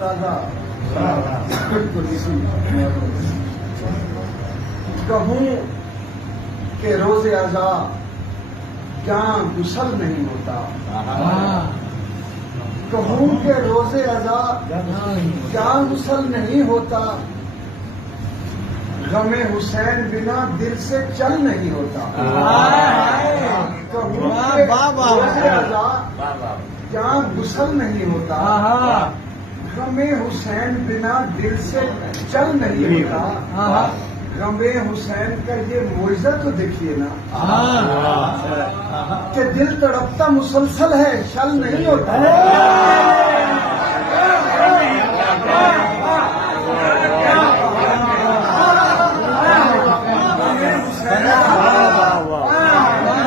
تازہ کہوں کہ روز ازا کیا غسل نہیں ہوتا، کہوں کہ روز ازا کیا غسل نہیں ہوتا، غم حسین بنا دل سے چل نہیں ہوتا، کہوں کہ روز ازا کیا غسل نہیں ہوتا، غم حسین بنا دل سے چل نہیں ہوتا، غم حسین کا یہ معجزہ تو دیکھیے نا کہ دل تڑپتا مسلسل ہے، شل نہیں ہوتا ہے۔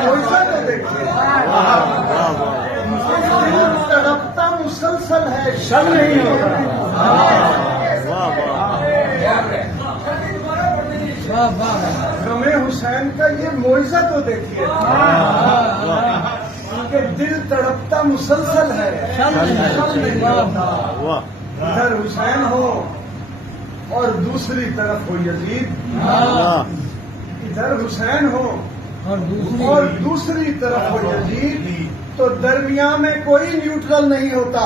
معجزہ تو دیکھیے، دل تڑپتا مسلسل ہے، شل نہیں ہوتا ہے۔ غم حسین کا یہ معجزہ تو دیکھیے کہ دل تڑپتا مسلسل ہے، ادھر حسین ہو اور دوسری طرف ہو یزید، ادھر حسین ہو اور دوسری طرف ہو یزید، تو درمیان میں کوئی نیوٹرل نہیں ہوتا۔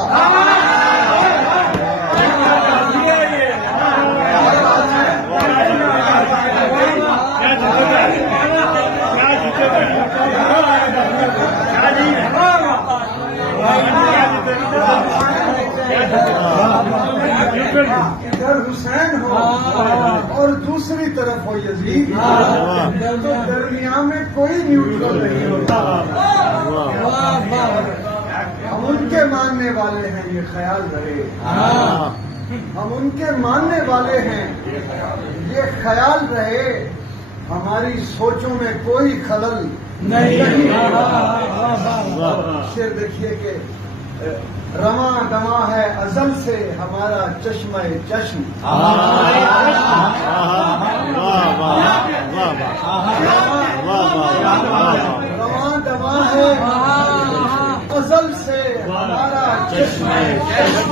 ادھر حسین ہو اور دوسری طرف ہو یزید، تو درمیان میں کوئی نیوٹرل نہیں ہوتا۔ ہم ان کے ماننے والے ہیں، یہ خیال رہے، ہم ان کے ماننے والے ہیں، یہ خیال رہے، ہماری سوچوں میں کوئی خلل نہیں۔ شعر دیکھیے کہ رواں دواں ہے ازل سے ہمارا چشمہ چشم، رواں دواں ہے ازل سے ہمارا چشمہ چشم،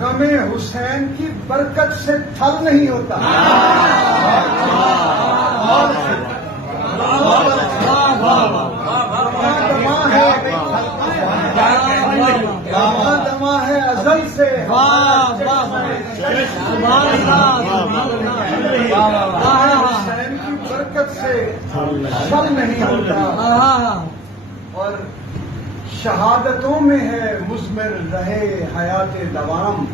غم حسین کی برکت سے تھل نہیں ہوتا۔ دما ہے ازل سے حسین کی برکت سے شل نہیں ہوتا، اور شہادتوں میں ہے مضمر رہے حیات دوام،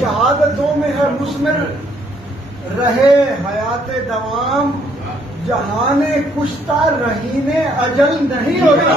شہادتوں میں ہے مضمر رہے حیات دوام، جہان کشتہ رہین اجل نہیں ہوتا۔